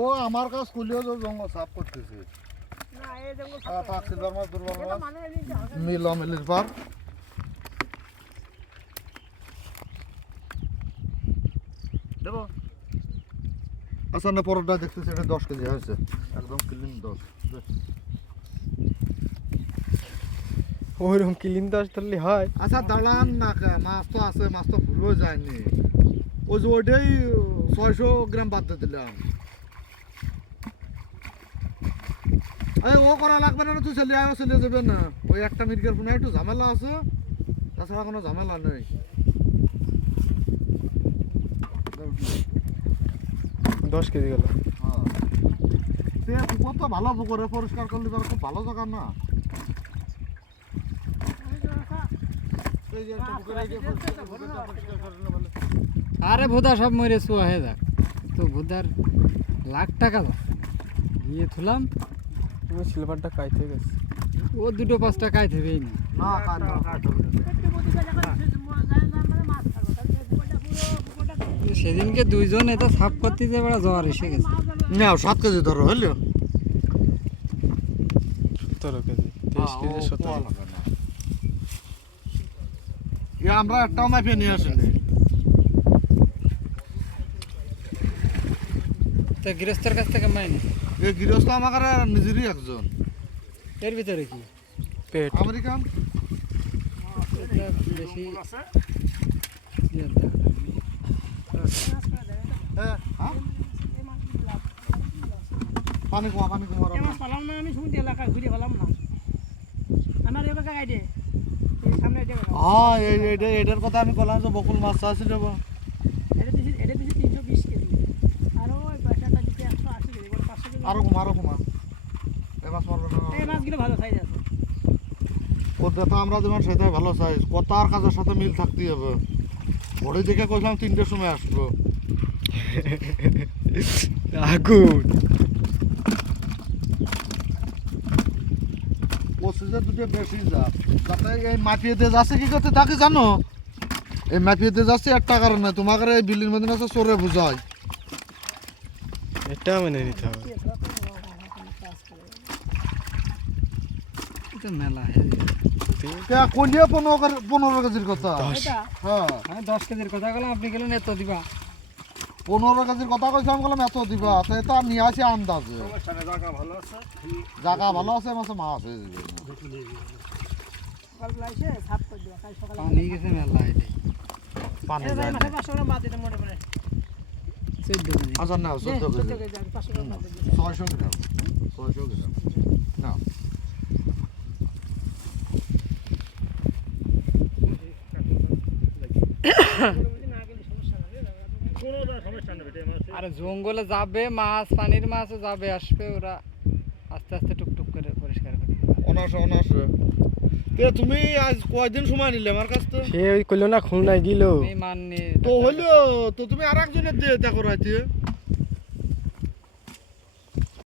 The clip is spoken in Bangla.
ও আমার কাছে খুলিও জঙ্গল সাফ করতেছে সিলভার মাছ দুর্বল মাছ মিলির পার দেব আচ্ছা না পরোটা দেখতেছি এটা 10 কেজি হয়েছে একদম ক্লিন 10 ওইরকম ক্লিন 10 ধরলে হয়। আচ্ছা দাঁড়ান না মাছ তো আছে মাছ তো ভুলও যায়নি ওই যে ওইটাই 600 গ্রাম বাদ দিয়ে দিলাম ও করা লাগবে না তুই চলে যাবে না ওই একটা মির্গের ফোনে একটু ঝামেলা আছে তাছাড়া কোনো ঝামেলা নেই 10 কেজি গেল। হ্যাঁ পুকুর তো ভালো পুকুরে পরিষ্কার করলে খুব ভালো জায়গা না আরে ভোদা সব মরে শুয়া হয়ে যাক তো ভোদার লাখ টাকা গিয়ে থুলাম তুমি সিলভারটা কাইতে গেছে ও 2-5 টাকায় থেবেই না সেদিনকে দুইজন এটা সাফ করতে যে বড় জ্বর এসে গেছে না 7 কেজি ধরো হলো 17 কেজি 23 কেজি 17 আমরা একটাও মাপিয়ে নিয়ে আসিনি তো গৃহস্থের কাছ থেকে মাইনে এই গৃহস্থ আমার নিজেরই একজন এর ভিতরে কি পেট আমেরিকান এটা বেশি পানি কমা আমি শুনতে এলাকা ঘুরে পেলাম না আমার এবার গাই দে সামনে হ্যাঁ এটার কথা আমি বললাম যে বকুল মাছ আছে যাব এটা দিছি 320 কেজি আর ওই পয়সাটা দিতে 180 কেজি বড় 500 কেজি আরো কমা এই মাছ মারবে না এই মাছগুলো ভালো সাইজ আছে ওটা তো আমরা যেমন সেটাই ভালো সাইজ কথার কাজের সাথে মিল থাকতেই হবে ঘড়ি দেখে কইলাম 3টার সময় আসবো আগুন পঁচিশের দুটো বেশি যা যাতে এই মাপিয়েতে যাচ্ছে কি করতে তাকে জানো এই মাপিয়েতে যাচ্ছে একটা কারণে তোমাকে এই বিল্ডিং মধ্যে আছে চোরে বুঝায় এটা মেনে নিতে হবে এটা মেলা কলিয়ে 15 কেজির কথা হ্যাঁ আমি 10 কেজির কথা বললাম আপনি গেলেন এত দিবা 15 কেজির কথা কইছিলাম বললাম এত দিবা তো এটা নিয়ে আসি আন্দাজে জায়গা ভালো আছে মাছ হয়ে যাবে সকালবেলা এসে সাফ করে দিবা কাল সকালে পানি গেছে মেলা এটা পানি এই যায় মাঠে 500 গ্রাম বাদ দিতে মনে মনে 14 কেজি আচ্ছা না 14 কেজি 500 গ্রাম বাদ দিতে 600 গ্রাম 600 গ্রাম না আরে জঙ্গলে যাবে মাছ পানির মাছও যাবে আসবে ওরা আস্তে আস্তে টুকটুক করে পরিষ্কার করে অনাসে তুমি আজ কয়দিন সময় নিলে আমার কাছ থেকে সে ওই কইলো না খুলনায় গিলো এই মান নিয়ে তো হলো তো তুমি আরেকজনের দিয়ে দেখো রাইতে